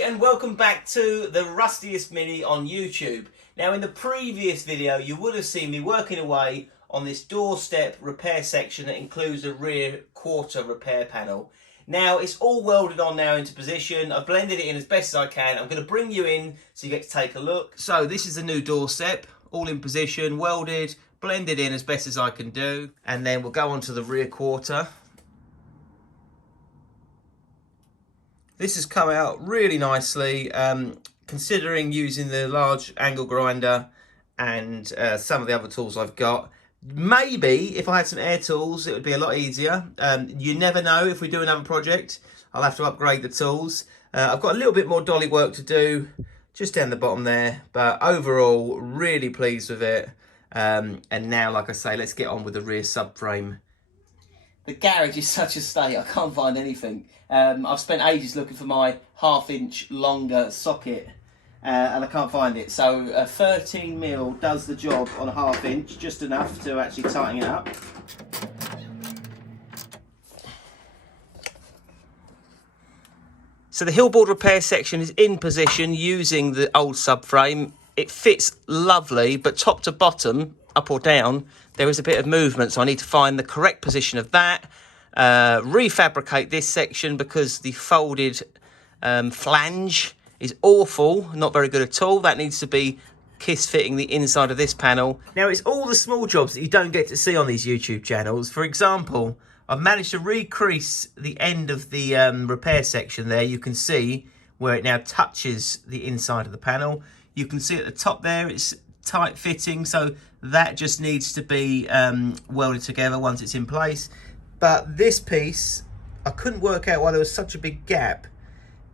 everybody, and welcome back to the Rustiest Mini on YouTube. Now, in the previous video you would have seen me working away on this doorstep repair section that includes a rear quarter repair panel. Now it's all welded on now into position. I've blended it in as best as I can. I'm going to bring you in so you get to take a look. So this is the new doorstep, all in position, welded, blended in as best as I can do, and then we'll go on to the rear quarter. This has come out really nicely, considering using the large angle grinder and some of the other tools I've got. Maybe if I had some air tools, it would be a lot easier. You never know. If we do another project, I'll have to upgrade the tools. I've got a little bit more dolly work to do just down the bottom there, but overall, really pleased with it. And now, like I say, let's get on with the rear subframe. The garage is such a state, I can't find anything. I've spent ages looking for my 1/2 inch longer socket and I can't find it. So 13mm does the job on a 1/2 inch, just enough to actually tighten it up. So the hillboard repair section is in position using the old subframe. It fits lovely, but top to bottom, up or down, there is a bit of movement, so I need to find the correct position of that, refabricate this section because the folded flange is awful, not very good at all. That needs to be kiss fitting the inside of this panel. Now it's all the small jobs that you don't get to see on these YouTube channels. For example, I've managed to recrease the end of the repair section there. You can see where it now touches the inside of the panel. You can see at the top there it's tight fitting, so that just needs to be welded together once it's in place. But this piece, I couldn't work out why there was such a big gap,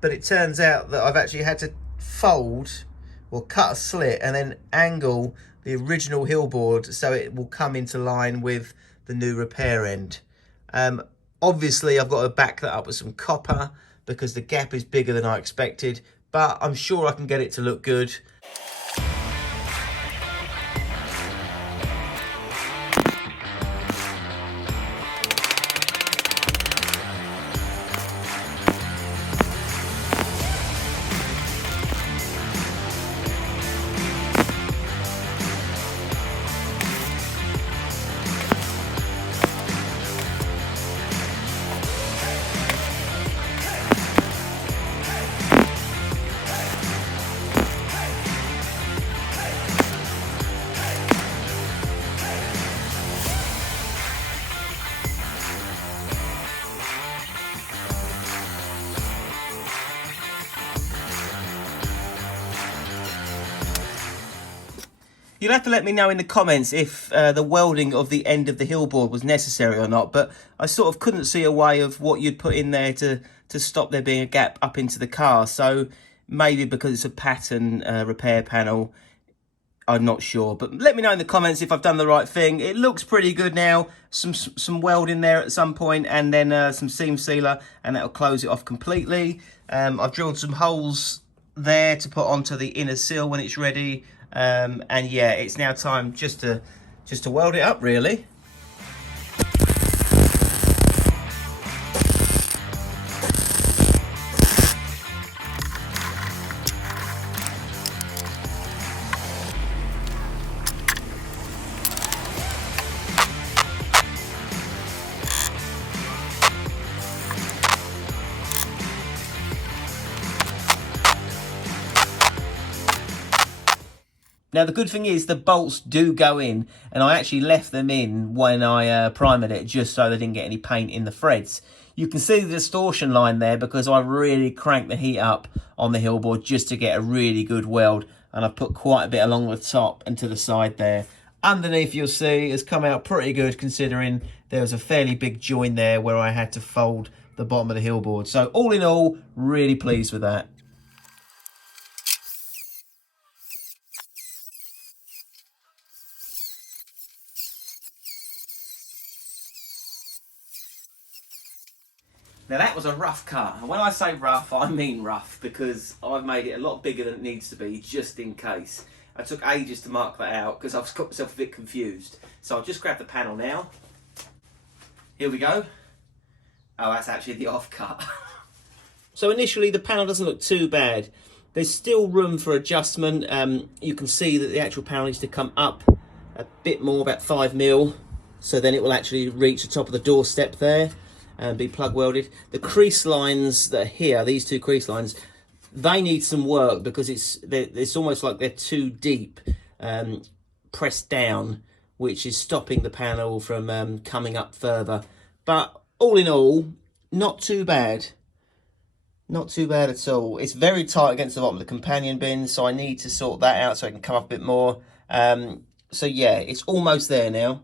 but it turns out that I've actually had to fold or cut a slit and then angle the original hillboard so it will come into line with the new repair end. Obviously I've got to back that up with some copper because the gap is bigger than I expected, but I'm sure I can get it to look good. You'll have to let me know in the comments if the welding of the end of the hillboard was necessary or not, but I sort of couldn't see a way of what you'd put in there to stop there being a gap up into the car. So maybe because it's a pattern repair panel, I'm not sure. But let me know in the comments if I've done the right thing. It looks pretty good now. Some weld in there at some point, and then some seam sealer, and that'll close it off completely. I've drilled some holes there to put onto the inner sill when it's ready. And yeah, it's now time just to weld it up, really. Now the good thing is the bolts do go in, and I actually left them in when I primered it just so they didn't get any paint in the threads. You can see the distortion line there because I really cranked the heat up on the hillboard just to get a really good weld, and I've put quite a bit along the top and to the side there. Underneath you'll see has come out pretty good considering there was a fairly big join there where I had to fold the bottom of the hillboard. So all in all, really pleased with that. Now that was a rough cut, and when I say rough, I mean rough, because I've made it a lot bigger than it needs to be, just in case. I took ages to mark that out, because I've got myself a bit confused. So I'll just grab the panel now. Here we go. Oh, that's actually the off cut. So initially the panel doesn't look too bad. There's still room for adjustment. You can see that the actual panel needs to come up a bit more, about 5 mil. So then it will actually reach the top of the doorstep there and be plug welded. The crease lines that are here, these two crease lines, they need some work because it's almost like they're too deep, pressed down, which is stopping the panel from coming up further. But all in all, not too bad. Not too bad at all. It's very tight against the bottom of the companion bin, so I need to sort that out so it can come up a bit more. So yeah, it's almost there now.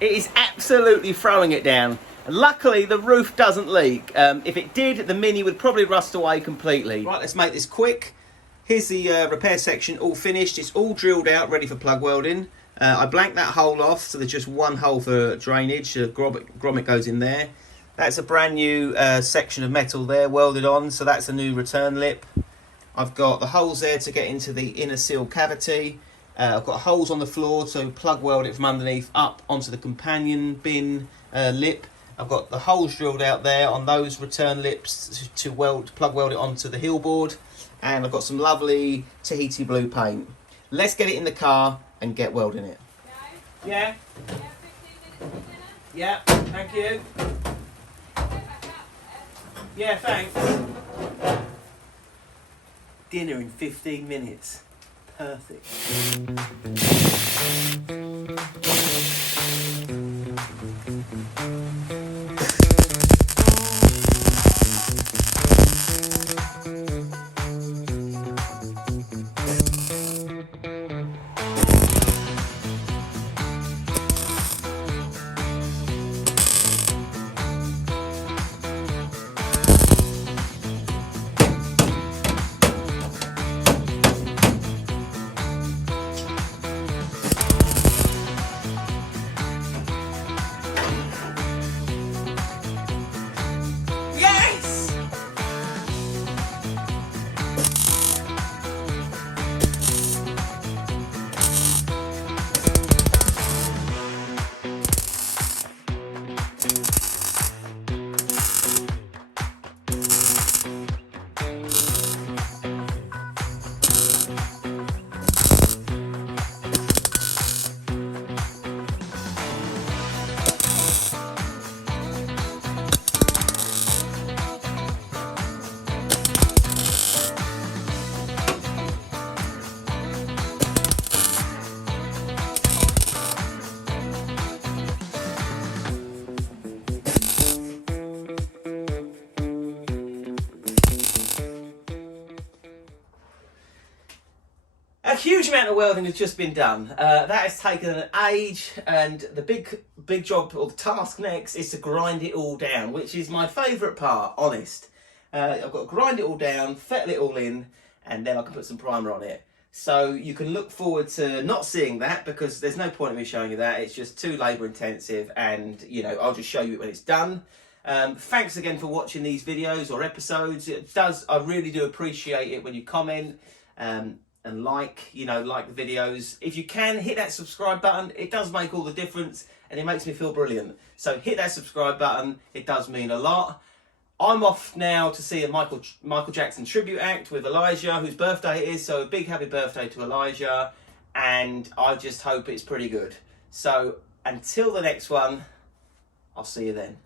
It is absolutely throwing it down. Luckily, the roof doesn't leak. If it did, the Mini would probably rust away completely. Right, let's make this quick. Here's the repair section all finished. It's all drilled out, ready for plug welding. I blanked that hole off, so there's just one hole for drainage. Grommet goes in there. That's a brand new section of metal there, welded on, so that's a new return lip. I've got the holes there to get into the inner seal cavity. I've got holes on the floor to plug weld it from underneath up onto the companion bin lip. I've got the holes drilled out there on those return lips to plug weld it onto the heel board. And I've got some lovely Tahiti blue paint. Let's get it in the car and get welding it. Yeah? Yeah, thank you. Yeah, thanks. Dinner in 15 minutes. Perfect. A huge amount of welding has just been done. That has taken an age, and the big job or the task next is to grind it all down, which is my favourite part, honest. I've got to grind it all down, fettle it all in, and then I can put some primer on it. So you can look forward to not seeing that, because there's no point in me showing you that. It's just too labour intensive, and you know, I'll just show you it when it's done. Thanks again for watching these videos or episodes. I really do appreciate it when you comment. And like the videos. If you can, hit that subscribe button. It does make all the difference, and it makes me feel brilliant. So hit that subscribe button. It does mean a lot. I'm off now to see a Michael Jackson tribute act with Elijah, whose birthday it is. So a big happy birthday to Elijah, and I just hope it's pretty good. So until the next one, I'll see you then.